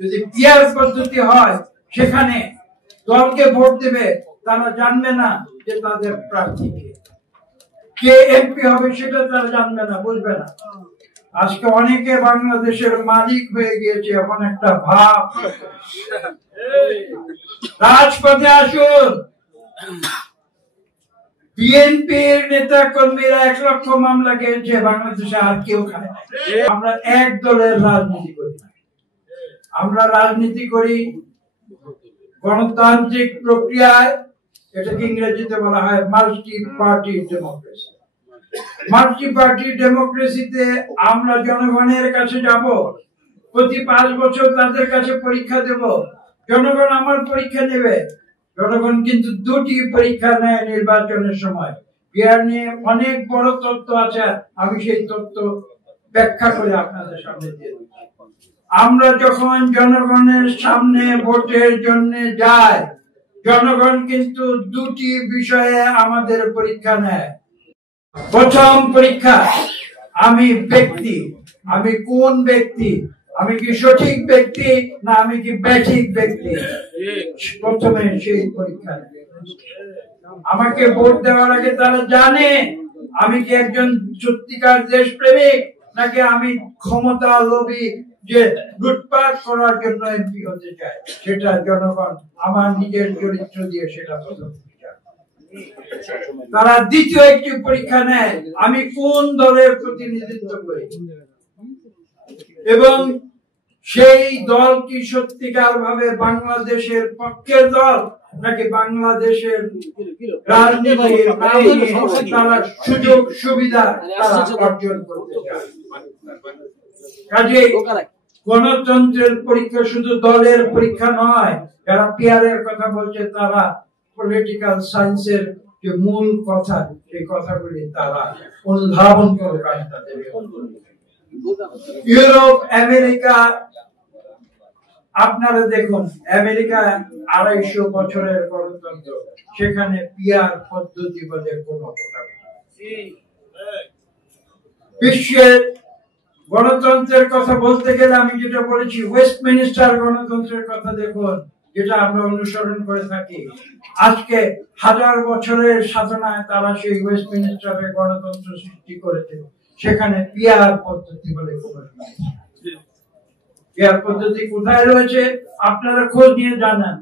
যদি পিয়ার পদ্ধতি হয় সেখানে দলকে ভোট দেবে, তারা জানবে না যে তাদের প্রার্থী কে এমপি হবে, সেটা তারা জানবে না, বুঝবে না। আজকে অনেকে বাংলাদেশের মালিক হয়ে গিয়েছে এমন একটা ভাব। রাজপথে আসুন। বিএনপির নেতা কর্মীরা 1 লক্ষ মামলা খেয়েছে, বাংলাদেশে আর কেউ খায় না। আমরা এক দলের রাজনীতি করি না, আমরা রাজনীতি করি গণতান্ত্রিক প্রক্রিয়ায়। এটাকে ইংরেজিতে বলা হয় multi party democracy. Multi party ডেমোক্রেসিতে আমরা জনগণের কাছে যাব, প্রতি 5 বছর তাদের কাছে পরীক্ষা দেব, জনগণ আমার পরীক্ষা নেবে। জনগণ কিন্তু 2টি পরীক্ষা নেয় নির্বাচনের সময়। পিয়ার নিয়ে অনেক বড় তথ্য আছে, আমি সেই তথ্য ব্যাখ্যা করে আপনাদের সামনে দিয়ে দিচ্ছি। আমরা যখন জনগণের সামনে ভোটের জন্য যাই, জনগণ কিন্তু 2টি বিষয়ে আমাদের পরীক্ষা নেয়। প্রথম পরীক্ষা, আমি ব্যক্তি, আমি কোন ব্যক্তি, আমি কি সঠিক ব্যক্তি না আমি কি ব্যাঠিক ব্যক্তি, প্রথমে সেই পরীক্ষা নেয়। আমাকে ভোট দেওয়ার আগে তারা জানে আমি কি একজন সত্যিকার দেশপ্রেমিক নাকি আমি ক্ষমতা লোভী যে লুটপাট করার জন্য এমপি হতে চায়। সেটা জনগণ আমার নিজের চরিত্র দিয়ে সেটা প্রথম। তারা দ্বিতীয় একটি পরীক্ষা নেয়, আমি কোন দলের প্রতিনিধিত্ব করি এবং সেই দল কি সত্যিকার ভাবে বাংলাদেশের পক্ষের দল নাকি বাংলাদেশের রাজনীতির তারা সুযোগ সুবিধা তারা অর্জন করতে চায়। কাজেই গণতন্ত্রের পরীক্ষা শুধু দলের পরীক্ষা নয়। যারা পিয়ারের কথা বলছে তারা পলিটিক্যাল সায়েন্সের যে মূল কথা, সেই কথাগুলি তারা অনুধাবন করে তাদের। ইউরোপ, আমেরিকা, আপনারা দেখুন, আমেরিকা 250 বছরের গণতন্ত্র, সেখানে পিয়ার পদ্ধতি বলে কোনো কথা নেই। বিশ্বের গণতন্ত্রের কথা বলতে গেলে আমি যেটা বলেছি, ওয়েস্টমিনিস্টার গণতন্ত্রের কথা দেখুন, যেটা আমরা অনুসরণ করে থাকি। আজকে 1000 বছরের সাধনায় তারা সেই ওয়েস্টমিনিস্টারের গণতন্ত্র সৃষ্টি করেছে। সেখানে পিয়ার পদ্ধতি বলে কোনো পিয়ার পদ্ধতি কোথায় রয়েছে আপনারা খোঁজ নিয়ে জানেন।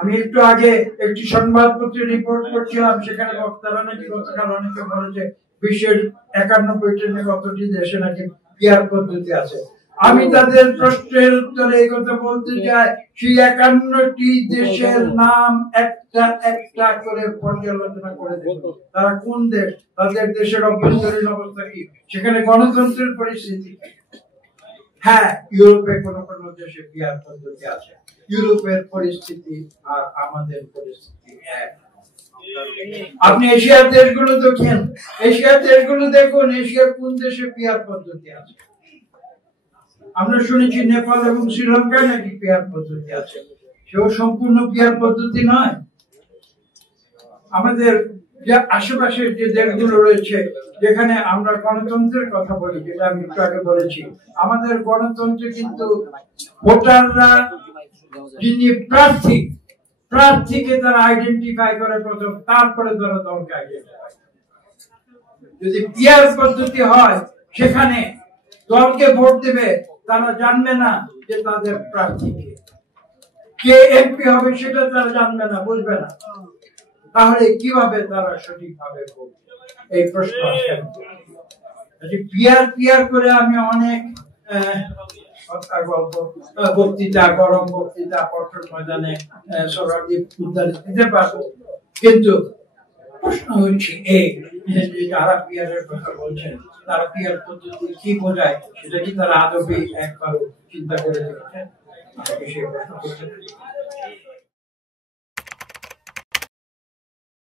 আমি একটু আগে একটি সংবাদপত্রে রিপোর্ট করছিলাম, সেখানে বক্তারা নাকি গতকাল অনেকে বলেছে বিশ্বের 51টি কতটি দেশে নাকি পিয়ার পদ্ধতি আছে। আমি তাদের প্রশ্নের উত্তরে এই কথা বলতে চাই, সেই 51টি দেশের নাম একটা একটা করে পর্যালোচনা করে দেখুন তারা কোন দেশ, তাদের দেশের অভ্যন্তরীণ অবস্থা কি, সেখানে গণতন্ত্রের পরিস্থিতি। হ্যাঁ, ইউরোপে কোন কোন দেশে পিয়ার পদ্ধতি আছে। ইউরোপের পরিস্থিতি আর আমাদের পরিস্থিতি এক। আপনি এশিয়ার দেশগুলো দেখেন, এশিয়ার দেশগুলো দেখুন, এশিয়ার কোন দেশে পিয়ার পদ্ধতি আছে। আমরা শুনেছি নেপাল এবং শ্রীলঙ্কায় নাকি পিয়ার পদ্ধতি আছে, সেও সম্পূর্ণ পিয়ার পদ্ধতি নয়। আমাদের যে আশেপাশের যে দেশগুলো রয়েছে যেখানে আমরা গণতন্ত্রের কথা বলি, যেটা আমি একটু আগে বলেছি, আমাদের গণতন্ত্রে কিন্তু ভোটাররা যিনি প্রার্থীকে তারা আইডেন্টিফাই করে প্রথম, তারপরে তারা দলকে আইডেন্টিফাই। যদি পিয়ার পদ্ধতি হয় সেখানে দলকে ভোট দেবে, তারা জানবে না যে তাদের প্রার্থী কে এমপি হবে, সেটা তারা জানবে না, বুঝবে না। তাহলে কিভাবে তারা সঠিকভাবে করবে, এই প্রশ্ন আসে। পিয়ার করে আমি অনেক বক্তৃতা, গরম বক্তৃতা পঠন ময়দানে দিতে পারবো, কিন্তু প্রশ্ন হচ্ছে এই, যারা পিয়ারের কথা বলছেন তারা পিয়ার পদ্ধতি কি বোঝায়, সেটা কি তারা আদৌ একবার চিন্তা করে দেখেছেন?